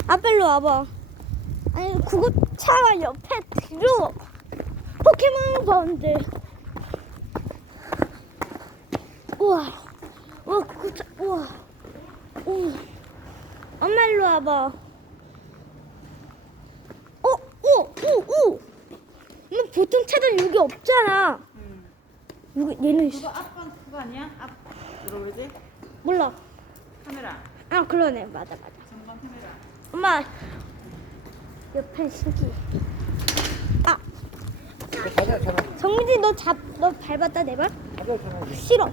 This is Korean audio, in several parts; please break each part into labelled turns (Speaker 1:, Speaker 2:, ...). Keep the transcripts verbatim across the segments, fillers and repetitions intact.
Speaker 1: 앞으로 와봐. 아니 구급차가 옆에 들어. 포켓몬 보는데. 우와. 우와 구급차. 우와. 우. 엄마 일로 와봐. 어? 오! 오! 오! 엄마 보통 차들 여기 없잖아.
Speaker 2: 응.
Speaker 1: 여기 얘는 있어.
Speaker 2: 그거 앞번 그거 아니야? 앞 들어오지?
Speaker 1: 몰라.
Speaker 2: 카메라.
Speaker 1: 아 그러네. 맞아 맞아.
Speaker 2: 전방 카메라.
Speaker 1: 엄마 옆에 신기. 아
Speaker 3: 가자, 전화.
Speaker 1: 정민이 너 잡 너 밟았다 내 발?
Speaker 3: 가자, 전화.
Speaker 1: 싫어.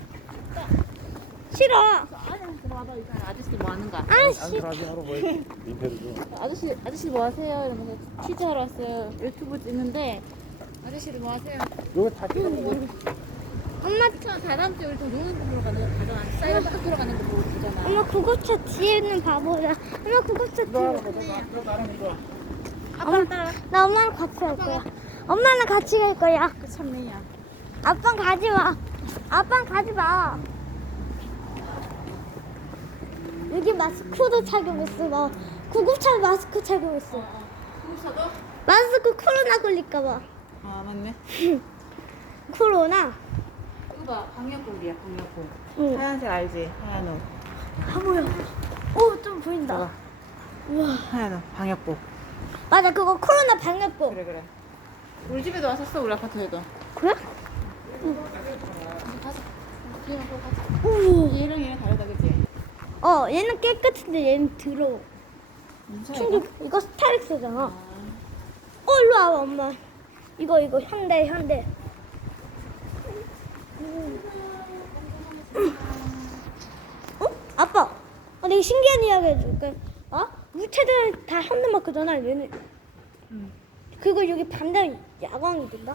Speaker 1: 싫어.
Speaker 2: 아저씨 들어와봐. 이거 아저씨 뭐 하는가?
Speaker 1: 아씨.
Speaker 3: 안전하게 하러 뭐해? 민폐를 줘.
Speaker 2: 아저씨 아저씨 뭐 하세요? 이러면서 퀴즈 하러 왔어요. 유튜브 찍는데 아저씨들 뭐 하세요?
Speaker 3: 여기 다 찍는 거.
Speaker 1: 엄마
Speaker 2: 차 다다음 주에 우리 또 노는 거 보러 가는 거 가잖아. 사이버파크 들어가는 거 보고 보잖아.
Speaker 1: 엄마 구급차 뒤에 있는 바보야. 엄마 구급차
Speaker 3: 너 하는
Speaker 1: 뒤에.
Speaker 3: 거, 너 나는 거.
Speaker 2: 아빠랑 따라.
Speaker 1: 나 엄마랑 같이 갈 거야. 엄마랑 같이 갈 거야.
Speaker 2: 그 참내야.
Speaker 1: 아빠는 가지 마. 아빠는 가지 마. 여기 마스크도 착용했어. 너 구급차 마스크 착용했어.
Speaker 2: 공사도?
Speaker 1: 마스크 코로나 걸릴까 봐.
Speaker 2: 아 맞네.
Speaker 1: 코로나.
Speaker 2: 이거 봐 방역복이야 방역복.
Speaker 1: 응.
Speaker 2: 하얀색 알지? 하얀 옷.
Speaker 1: 아 뭐야? 오 좀 보인다.
Speaker 2: 봐봐.
Speaker 1: 우와.
Speaker 2: 하얀 옷 방역복.
Speaker 1: 맞아 그거 코로나 방역복.
Speaker 2: 그래 그래. 우리 집에도 왔었어 우리 아파트에도.
Speaker 1: 그래?
Speaker 2: 가자. 그냥 보고 가자.
Speaker 1: 오.
Speaker 2: 얘랑 얘랑 다르다 그치?
Speaker 1: 어 얘는 깨끗한데 얘는 더러워.
Speaker 2: 무슨
Speaker 1: 충격. 이거 스타렉스잖아. 어 일로 와봐 엄마. 이거 이거 현대 현대. 어? 아빠. 어, 내가 신기한 이야기 해줄게. 어? 우체들은 다 현대마크잖아. 얘는.
Speaker 2: 응.
Speaker 1: 그리고 여기 반대 야광이 된다.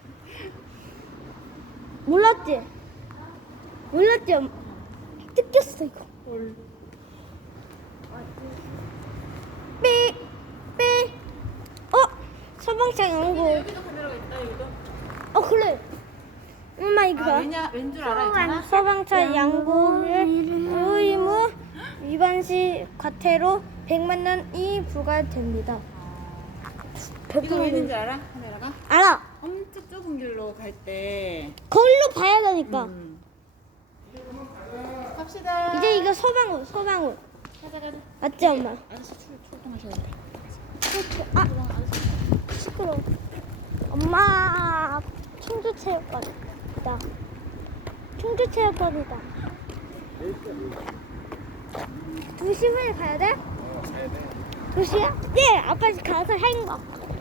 Speaker 1: 몰랐지? 몰랐지? 엄마? 뜯겼어 이거.
Speaker 2: 헐.
Speaker 1: 삐, 삐. 어? 소방차 연구.
Speaker 2: 여기도 카메라가 있다 여기도.
Speaker 1: 어 그래. 엄마 이거
Speaker 2: 아
Speaker 1: 봐.
Speaker 2: 왜냐 왠 줄 알아 있잖아.
Speaker 1: 소방차 양보를 의무 위반 시 과태료 백만 원이 부과됩니다.
Speaker 2: 이거 왜 있는 줄 알아? 카메라가?
Speaker 1: 알아.
Speaker 2: 엄청 좁은 길로 갈 때.
Speaker 1: 거기로 봐야 되니까.
Speaker 2: 음. 갑시다.
Speaker 1: 이제 이거 소방울, 소방울.
Speaker 2: 가자 가자.
Speaker 1: 맞지 엄마?
Speaker 2: 아저씨 출 출동하셔야 돼.
Speaker 1: 아
Speaker 2: 출동 아저씨.
Speaker 1: 시끄러. 엄마 충주체육관이다. 충주체육관이다. 두 시 후에 가야 돼? 두 시야? 네, 아빠 집 가서 행거.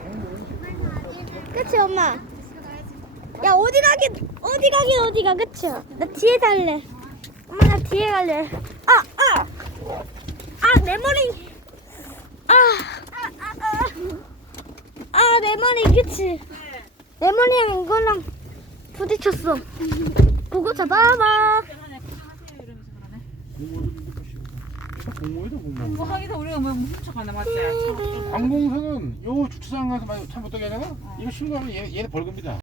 Speaker 1: 그치 엄마? 야 어디 가긴 어디 가긴 어디 가 그치? 나 뒤에 갈래. 엄마 나 뒤에 갈래. 아 아. 아 내 머리. 아. 아 내 머리 그치? 내 머리랑 이거랑 부딪혔어. 보고 잡아봐.
Speaker 3: 공모이다, 공모.
Speaker 2: 뭐 하기도 우리가 뭐 훔쳐가나 맞지?
Speaker 1: 음.
Speaker 3: 관공서는 요 주차장 가서 차 못 타게 하잖아? 이거 신고하면 얘, 얘네 벌금이다.